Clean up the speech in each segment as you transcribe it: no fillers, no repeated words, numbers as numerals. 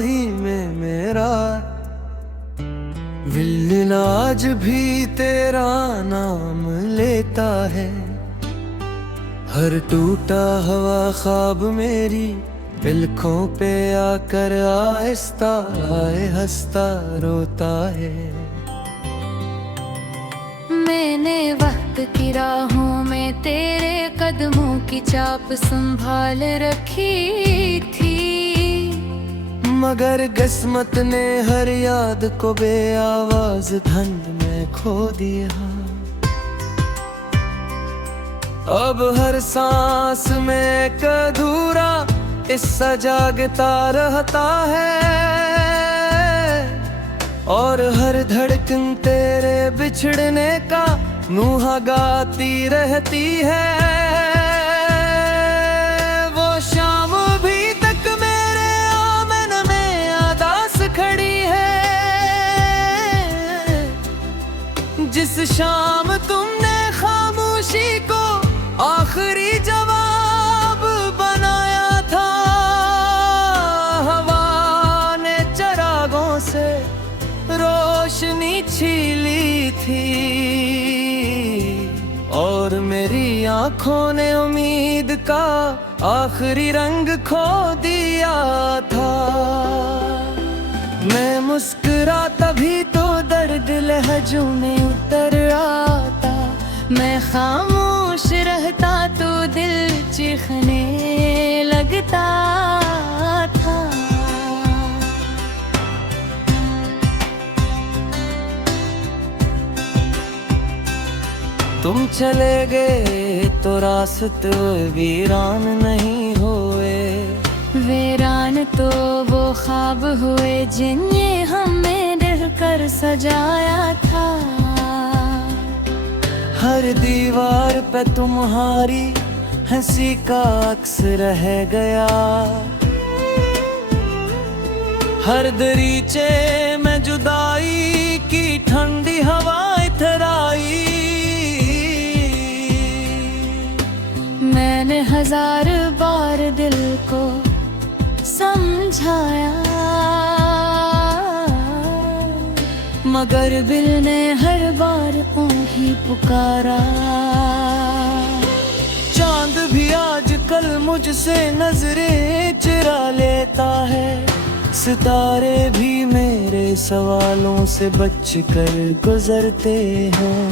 ही में मेरा विल्लिन आज भी तेरा नाम लेता है। हर टूटा हुआ ख्वाब मेरी पलकों पे आकर आहिस्ता आए हंसता रोता है। मैंने वक्त की राहों में तेरे कदमों की चाप संभाल रखी थी, मगर किस्मत ने हर याद को बेआवाज धुंध में खो दिया। अब हर सांस में एक अधूरा हिस्सा जागता रहता है, और हर धड़कन तेरे बिछड़ने का नूहा गाती रहती है। वो शाम भी तक मेरे आमन में आदास खड़ी है, जिस शाम तुमने खामोशी को आखिरी जवाब बनाया था। हवा ने चरागों से रोशनी छीली थी, और मेरी आंखों ने उम्मीद का आखिरी रंग खो दिया था। मैं मुस्कुराता भी तो दर्द लहजों में उतर आता, मैं खामोश रहता तो दिल चीखने लगता था। तुम चले गए तो रास्ते वीरान नहीं हुए, वीरान तो वो ख्वाब हुए जिन्हें हमने दिल कर सजाया था। हर दीवार पे तुम्हारी हंसी का अक्स रह गया, हर दरीचे में जुदाई की ठंडी हवा इतराई। मैंने हजार बार दिल को समझाया, मगर दिल ने हर बार ही पुकारा। चांद भी आजकल मुझसे नजरें चुरा लेता है, सितारे भी मेरे सवालों से बच कर गुजरते हैं।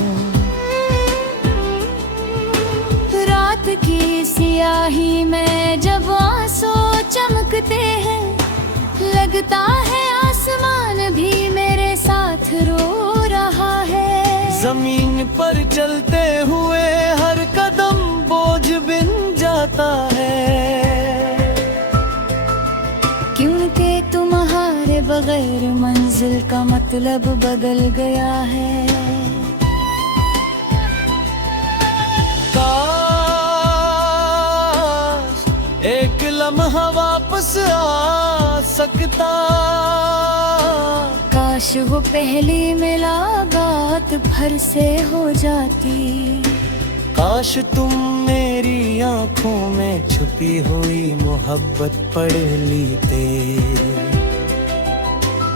रात की सियाही में जब आंसू चमकते हैं, लगता है आसमान भी मेरे साथ रो रहा है। जमीन पर चलते हुए हर कदम बोझ बिन जाता है, क्योंकि तुम्हारे बगैर मंजिल का मतलब बदल गया है। काश एक लम्हा वापस आ सकता, काश वो पहली मुलाकात फिर से हो जाती। काश तुम मेरी आंखों में छुपी हुई मोहब्बत पढ़ लेते,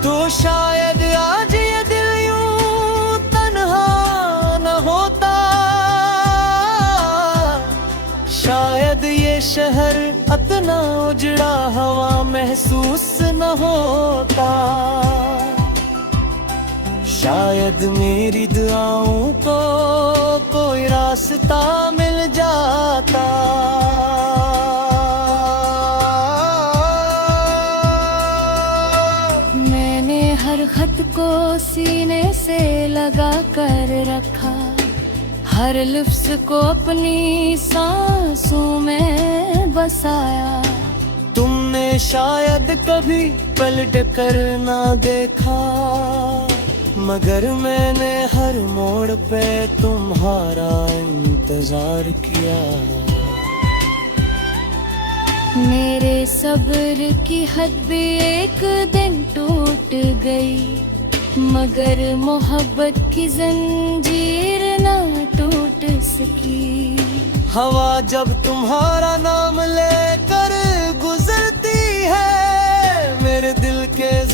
तो शायद आज ये दिल यूं तन्हा न होता। शायद ये शहर इतना उजड़ा हवा महसूस न होता। शायद मेरी दुआओं को कोई रास्ता मिल जाता। मैंने हर खत को सीने से लगा कर रखा, हर लफ्ज़ को अपनी सांसों में बसाया। तुमने शायद कभी पलट कर ना देखा, मगर मैंने हर मोड़ पे तुम्हारा इंतजार किया। मेरे सब्र की हद भी एक दिन टूट गई, मगर मोहब्बत की जंजीर ना टूट सकी। हवा जब तुम्हारा नाम लेकर गुजरती है, मेरे दिल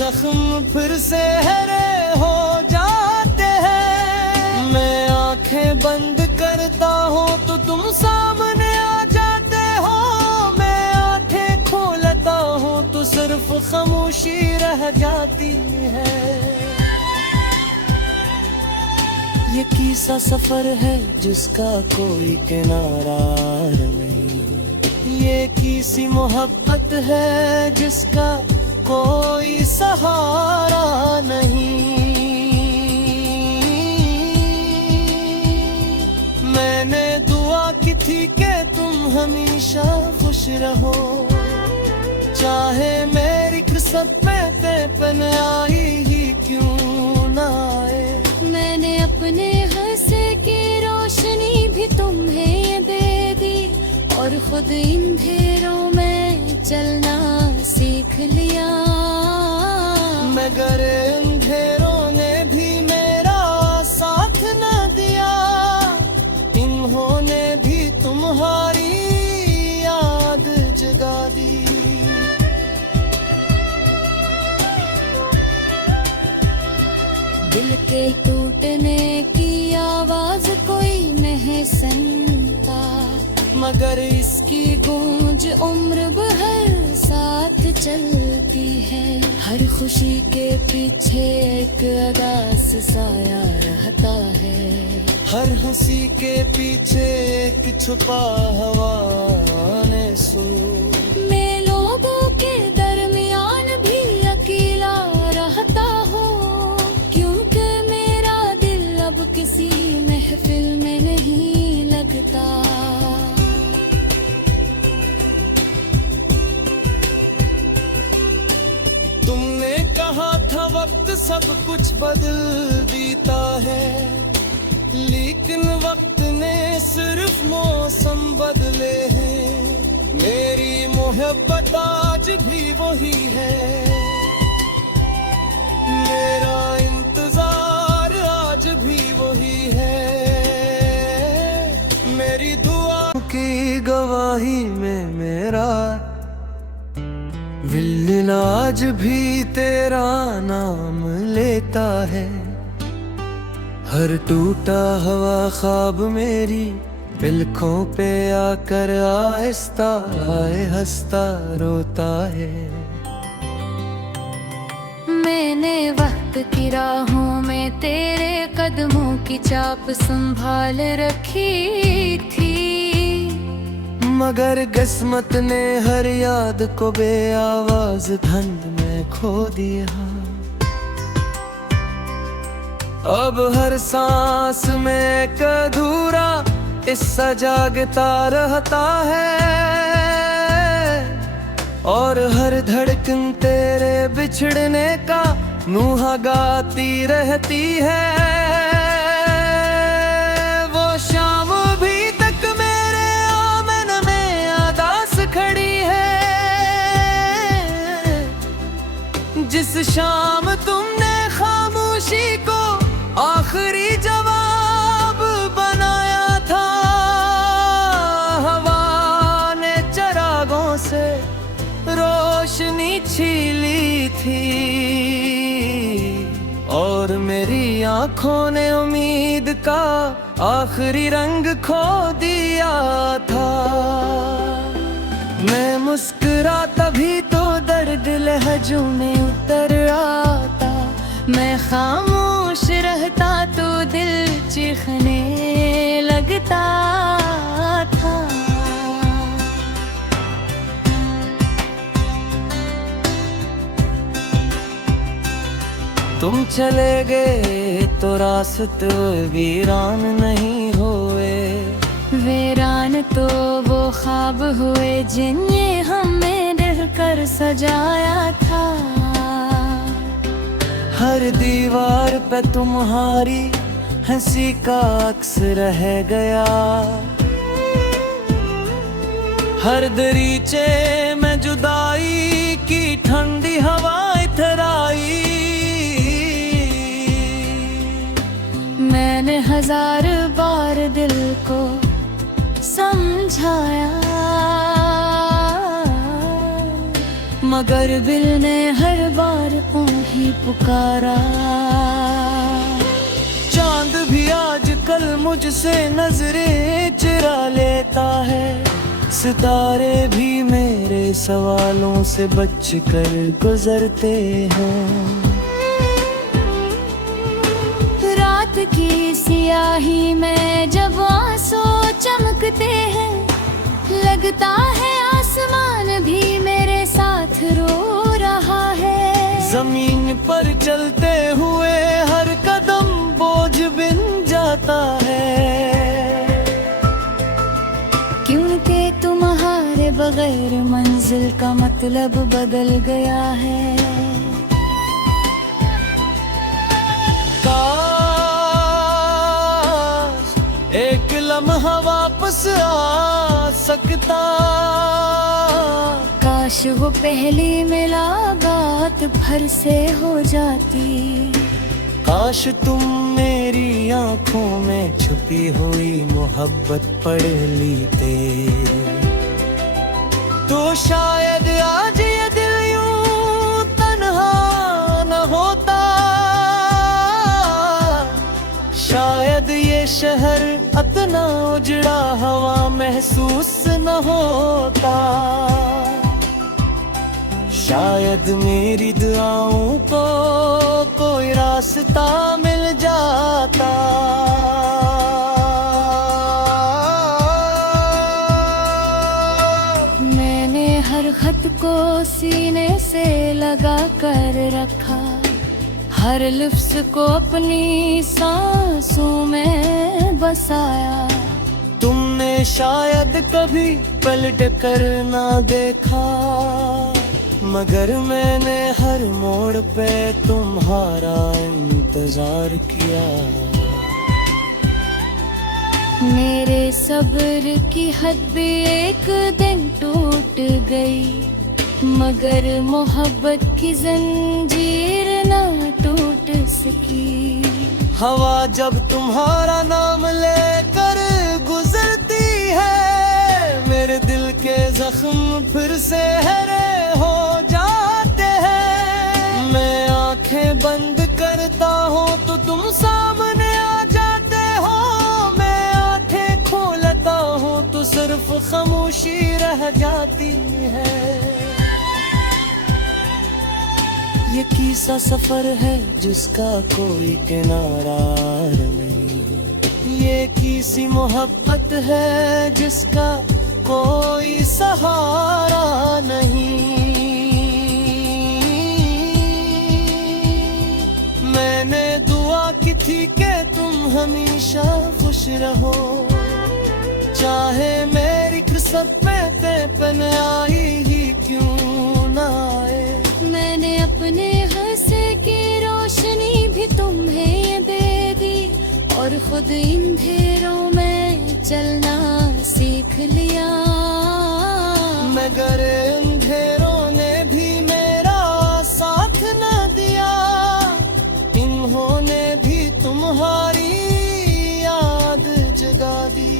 जख्म फिर से हरे हो जाते हैं। मैं आंखें बंद करता हूँ तो तुम सामने आ जाते हो, मैं आंखें खोलता हूँ तो सिर्फ खामोशी रह जाती है। ये किस्सा सफर है जिसका कोई किनारा नहीं, ये किसी मोहब्बत है जिसका कोई सहारा नहीं। मैंने दुआ की थी कि तुम हमेशा खुश रहो, चाहे मेरी किस्मत में तेपन आई ही क्यों ना आए। मैंने अपने हंसे की रोशनी भी तुम्हें दे दी और खुद अंधेरों में चलना सीख लिया। मगर अंधेरों ने भी मेरा साथ न दिया, इन्होंने भी तुम्हारी याद जगा दी। दिल के टूटने की आवाज कोई नहीं सुनता, मगर इसकी गूंज उम्र भर साथ चलती है। हर खुशी के पीछे एक अदास साया रहता है, हर हंसी के पीछे एक छुपा हवा ने सू। मैं लोगों के दरमियान भी अकेला रहता हूँ, क्योंकि मेरा दिल अब किसी महफिल में नहीं लगता। तुमने कहा था वक्त सब कुछ बदल देता है, लेकिन वक्त ने सिर्फ मौसम बदले हैं। मेरी मोहब्बत आज भी वही है, मेरा इंतजार आज भी वही है। मेरी दुआ की गवाही में मेरा दिल आज भी तेरा नाम लेता है। हर टूटा हुआ ख्वाब मेरी पलकों पे आकर आहिस्ता आए हंसता रोता है। मैंने वक्त की राहों में तेरे कदमों की चाप संभाल रखी थी, मगर किस्मत ने हर याद को बेआवाज धुंध में खो दिया। अब हर सांस में एक अधूरा हिस्सा जागता रहता है, और हर धड़कन तेरे बिछड़ने का नूहा गाती रहती है। वो शाम भी तक मेरे आमन में आदास खड़ी है, जिस शाम तुमने खामोशी को आखिरी जवाब बनाया था। हवा ने चरागों से रोशनी छीली थी, और मेरी आंखों ने उम्मीद का आखिरी रंग खो दिया था। मैं मुस्कुराता भी तो दर्द लहजों में उतर आता, मैं खामोश रहता तो दिल चीखने लगता था। तुम चले गए तो रास्ते वीरान नहीं हुए, वीरान तो वो ख्वाब हुए जिन्हें हमने दिल कर सजाया था। हर दीवार पे तुम्हारी हंसी का अक्स रह गया, हर दरीचे में जुदाई की ठंडी हवा इतराई। मैंने हजार बार दिल को समझाया, मगर दिल ने हर बार उन्हीं पुकारा। चांद भी आजकल मुझसे नजरें चुरा लेता है, सितारे भी मेरे सवालों से बच कर गुजरते हैं। रात की सियाही में जब आंसू चमकते हैं, लगता है आसमान भी मेरे साथ रो रहा है। जमीन पर चलते हुए हर कदम बोझ बिन जाता है, क्योंकि तुम्हारे बगैर मंजिल का मतलब बदल गया है। काश एक लम्हा वापस आ सकता, काश वो पहली मुलाकात फिर से हो जाती। काश तुम मेरी आंखों में छुपी हुई मोहब्बत पढ़ लेते, तो शायद आज ये दिल यूं तन्हा न होता। शायद ये शहर इतना उजड़ा हवा महसूस न होता। शायद मेरी दुआओं को कोई रास्ता मिल जाता। मैंने हर खत को सीने से लगा कर रखा, हर लफ्ज़ को अपनी सांसों में बसाया। तुमने शायद कभी पलट कर ना देखा, मगर मैंने हर मोड़ पे तुम्हारा इंतजार किया। मेरे सब्र की हद भी एक दिन टूट गई, मगर मोहब्बत की जंजीर ना टूट सकी। हवा जब तुम्हारा नाम लेकर गुजरती है, मेरे दिल के जख्म फिर से हरे हो जाते हैं। मैं आंखें बंद करता हूँ तो तुम सामने आ जाते हो, मैं आंखें खोलता हूँ तो सिर्फ खामोशी रह जाती है। ये किस्सा सफर है जिसका कोई किनारा नहीं, ये किसी मोहब्बत है जिसका कोई सहारा नहीं। मैंने दुआ की थी कि तुम हमेशा खुश रहो, चाहे मेरी किस्मत में तेपन आई ही क्यों ना आए। मैंने अपने हंसे की रोशनी भी तुम्हें दे दी, और खुद अंधेरों में चलना सीख लिया। मगर अंधेरों ने भी मेरा साथ न दिया, इन्होंने भी तुम्हारी याद जगा दी।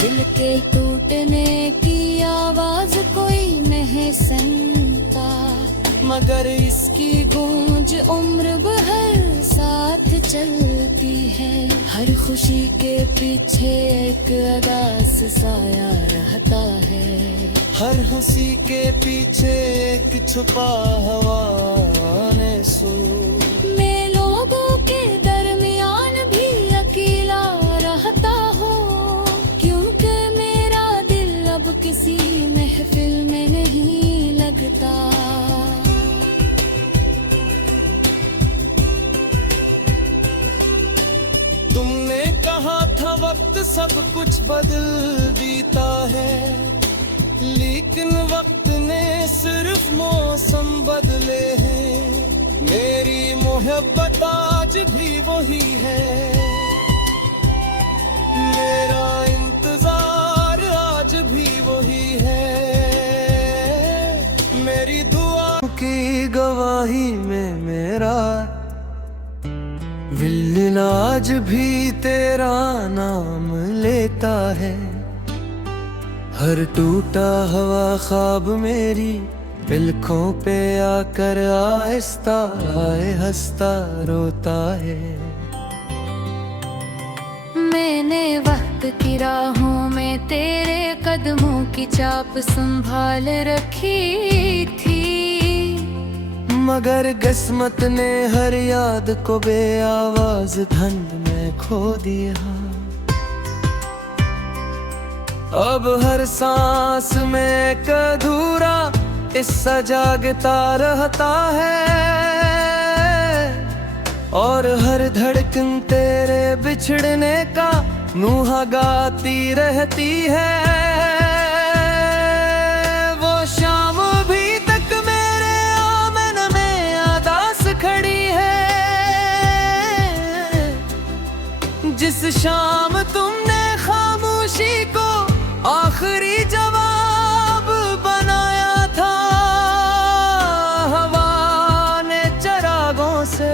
दिल के टूटने की आवाज कोई नहीं सुनता, मगर इसकी गूंज उम्र भर साथ चलती है। हर खुशी के पीछे एक अगास साया रहता है, हर हंसी के पीछे एक छुपा हवा ने सो। मैं लोगों के दरमियान भी अकेला रहता हूँ, क्योंकि मेरा दिल अब किसी महफिल में नहीं लगता। तुमने कहा था वक्त सब कुछ बदल देता है, लेकिन वक्त ने सिर्फ मौसम बदले हैं। मेरी मोहब्बत आज भी वही है, मेरा इंतजार आज भी वही है। मेरी दुआ की गवाही में मेरा दिल आज भी तेरा नाम लेता है। हर टूटा हुआ ख्वाब मेरी पलकों पे आकर आहिस्ता आए हंसता रोता है। मैंने वक्त की राहों में तेरे कदमों की चाप संभाल रखी थी, मगर किस्मत ने हर याद को बेआवाज धुंध में खो दिया। अब हर सांस में एक अधूरा किस्सा जागता रहता है, और हर धड़कन तेरे बिछड़ने का नूहा गाती रहती है। वो शाम भी तक मेरे आमन में आदास खड़ी है, जिस शाम तुमने खामोशी को आखिरी जवाब बनाया था। हवा ने चिरागों से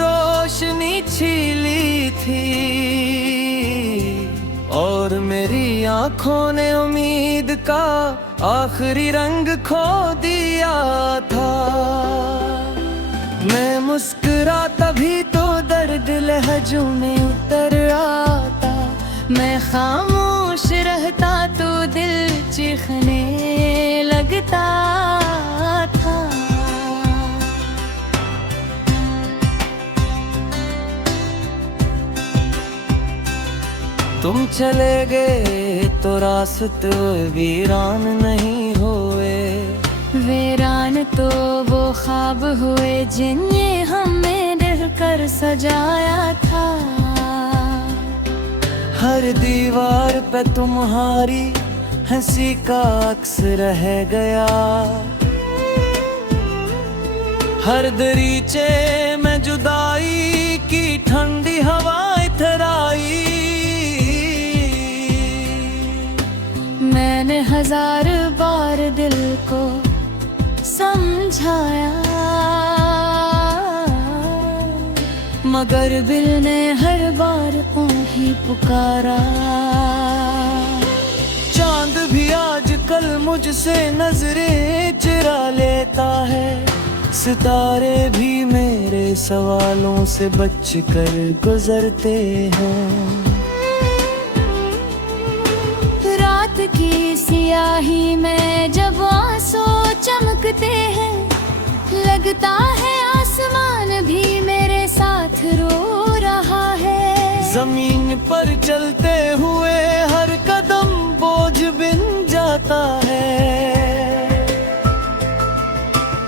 रोशनी छीली थी, और मेरी आंखों ने उम्मीद का आखिरी रंग खो दिया था। मैं मुस्कुराता भी तो दर्द लहजों में उतर आता, मैं खामोश रहता तो दिल चीखने लगता था। तुम चले गए तो रास्ते वीरान नहीं हुए, वीरान तो वो ख्वाब हुए जिन्हें हमने दिल कर सजाया था। हर दीवार पे तुम्हारी हंसी का अक्स रह गया, हर दरीचे में जुदाई की ठंडी हवा इतराई। मैंने हजार बार दिल को समझाया, मगर दिल ने हर बार ही पुकारा। चांद भी आजकल मुझसे नजरें चुरा लेता है, सितारे भी मेरे सवालों से बच कर गुजरते हैं। रात की सियाही में जब आंसू चमकते हैं, लगता है आसमान भी मेरे साथ रो रहा है। जमीन पर चलते हुए हर कदम बोझ बिन जाता है,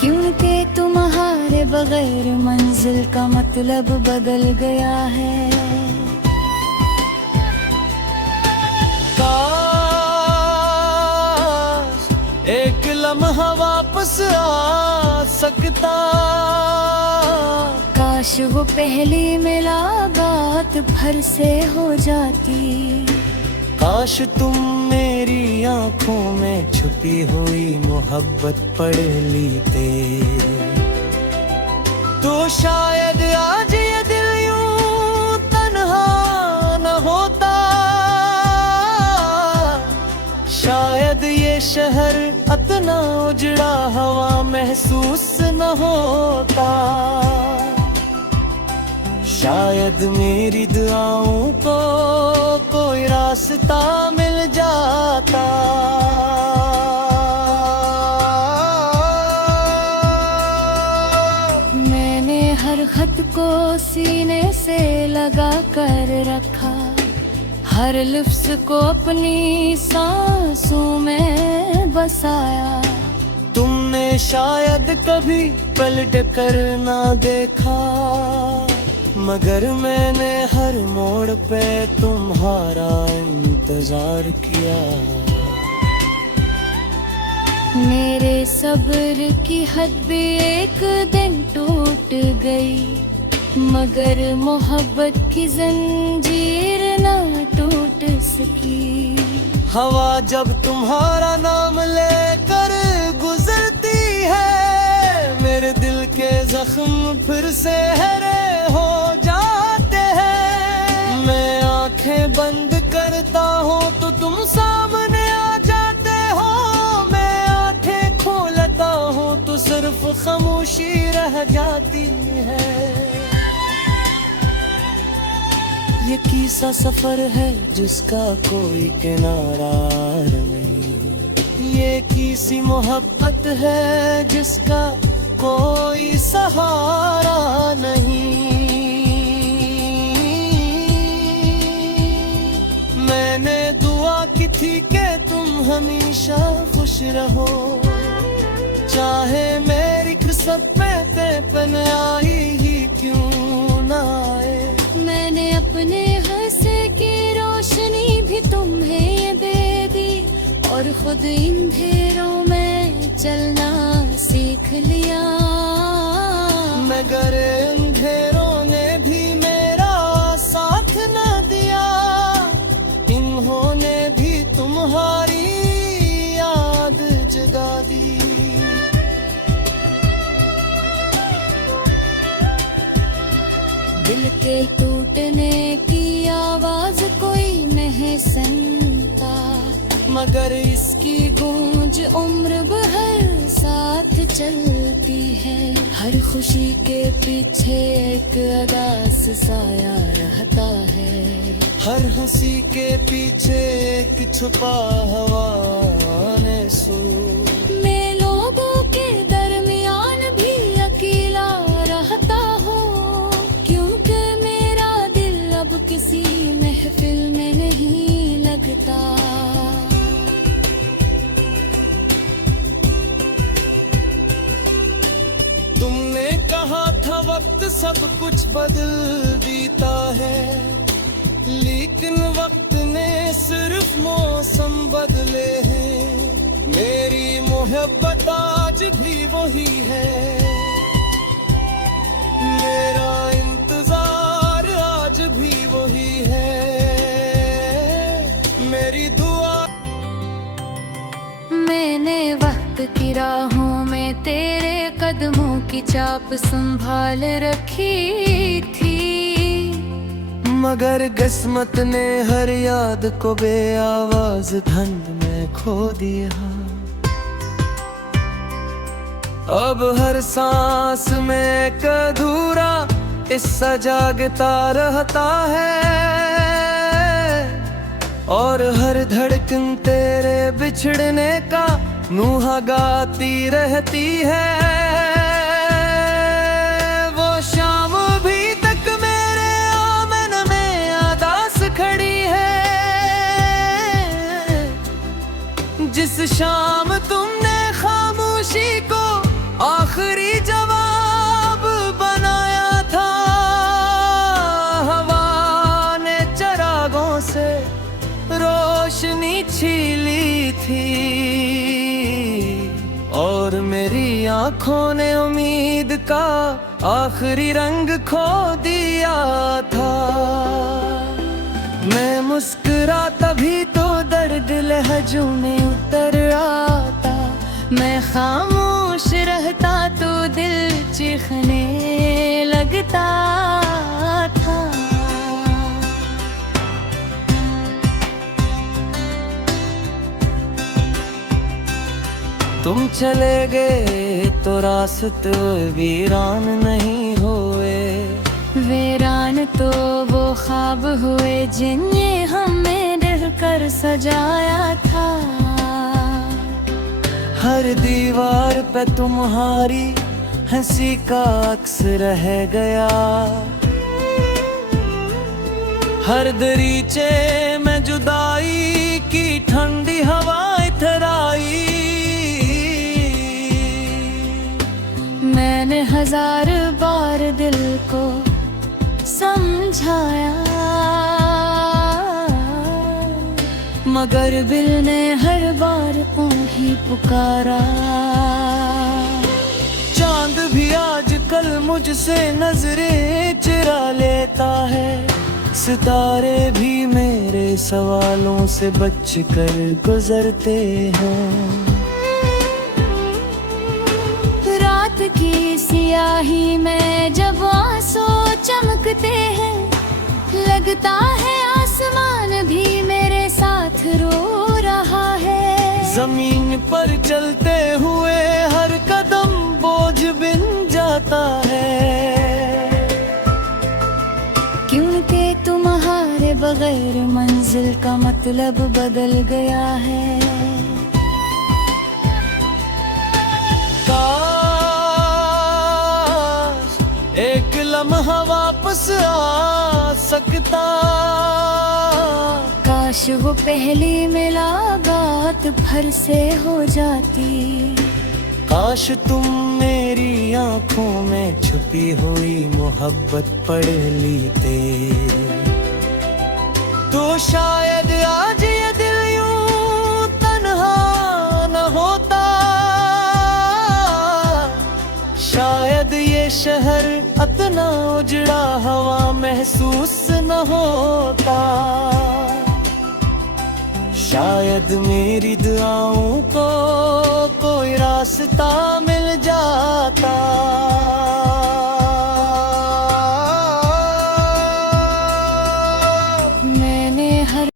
क्योंकि तुम्हारे बगैर मंजिल का मतलब बदल गया है। काश एक लम्हा वापस आ सकता, काश वो पहली मुलाकात फिर से हो जाती। काश तुम मेरी आंखों में छुपी हुई मोहब्बत पढ़ लेते, तो शायद आज ये दिल यूं तन्हा न होता। शायद ये शहर इतना उजड़ा हवा महसूस न होता। शायद मेरी दुआओं को कोई रास्ता मिल जाता। मैंने हर खत को सीने से लगा कर रखा, हर लफ्ज़ को अपनी सांसों में बसाया। तुमने शायद कभी पलट कर ना देखा, मगर मैंने हर मोड़ पे तुम्हारा इंतजार किया। मेरे सब्र की हद भी एक दिन टूट गई, मगर मोहब्बत की जंजीर न टूट सकी। हवा जब तुम्हारा नाम लेकर गुजरती है, मेरे दिल के जख्म फिर से हरे हो जाते हैं। मैं आंखें बंद करता हूँ तो तुम सामने आ खामोशी रह जाती है। ये किस्सा सफर है जिसका कोई किनारा नहीं, ये किसी मोहब्बत है जिसका कोई सहारा नहीं। मैंने दुआ की थी कि तुम हमेशा खुश रहो, चाहे मेरी किस्मत में तेपन आई ही क्यों ना आए। मैंने अपने हंसे की रोशनी भी तुम्हें दे दी, और खुद इन अंधेरों में चलना सीख लिया। मगर अंधेरों ने भी मेरा साथ न दिया, इन्होंने भी तुम्हारी याद जगा दी। दिल के टूटने की आवाज कोई नहीं सुनता, मगर इसकी गूंज उम्र भर साथ चलती है। हर खुशी के पीछे एक अदास साया रहता है, हर हंसी के पीछे एक छुपा हवा ने सू। मैं लोगों के दरमियान भी अकेला रहता हूँ, क्योंकि मेरा दिल अब किसी महफिल में नहीं लगता। तुमने कहा था वक्त सब कुछ बदल देता है, लेकिन वक्त ने सिर्फ मौसम बदले हैं। मेरी मोहब्बत आज भी वही है, मेरा इंतजार आज भी वही है। मेरी दुआ मैंने वक्त की राहों में तेरे कदमों की चाप संभाल रखी थी, मगर किस्मत ने हर याद को बेआवाज धुंध में खो दिया। अब हर सांस में एक अधूरा हिस्सा जागता रहता है, और हर धड़कन तेरे बिछड़ने का नूहा गाती रहती है। वो शाम भी तक मेरे आमन में आदास खड़ी है, जिस शाम तुमने खामोशी को आखिरी जवाब बनाया था। हवा ने चरागों से रोशनी छीली थी, और मेरी आंखों ने उम्मीद का आखिरी रंग खो दिया था। मैं मुस्कुराता भी तो दर्द लहजों में उतर आता, मैं खामोश रहता तो दिल चीखने लगता था। तुम चले गए तो रास्ते वीरान नहीं हुए, वीरान तो वो ख्वाब हुए जिन्हें हमने डर कर सजाया था। हर दीवार पे तुम्हारी हंसी का अक्स रह गया, हर दरीचे में जुदाई की ठंडी हवा इतराई। मैंने हजार बार दिल को समझाया, मगर दिल ने हर बार ही पुकारा। चांद भी आजकल मुझसे नजरें चुरा लेता है, सितारे भी मेरे सवालों से बच कर गुजरते हैं। रात की सियाही में जब आंसू चमकते हैं, लगता है आसमान भी मेरे साथ रो रहा है। जमीन पर चलते हुए हर कदम बोझ बिन जाता है, क्योंकि तुम्हारे बगैर मंजिल का मतलब बदल गया है। काश एक लम्हा वापस आ सकता, काश वो पहली मुलाकात फिर से हो जाती। काश तुम मेरी आंखों में छुपी हुई मोहब्बत पढ़ लेते, तो शायद आज ये दिल यूं तन्हा न होता, शायद ये शहर इतना उजड़ा हवा महसूस न होता, शायद मेरी दुआओं को कोई रास्ता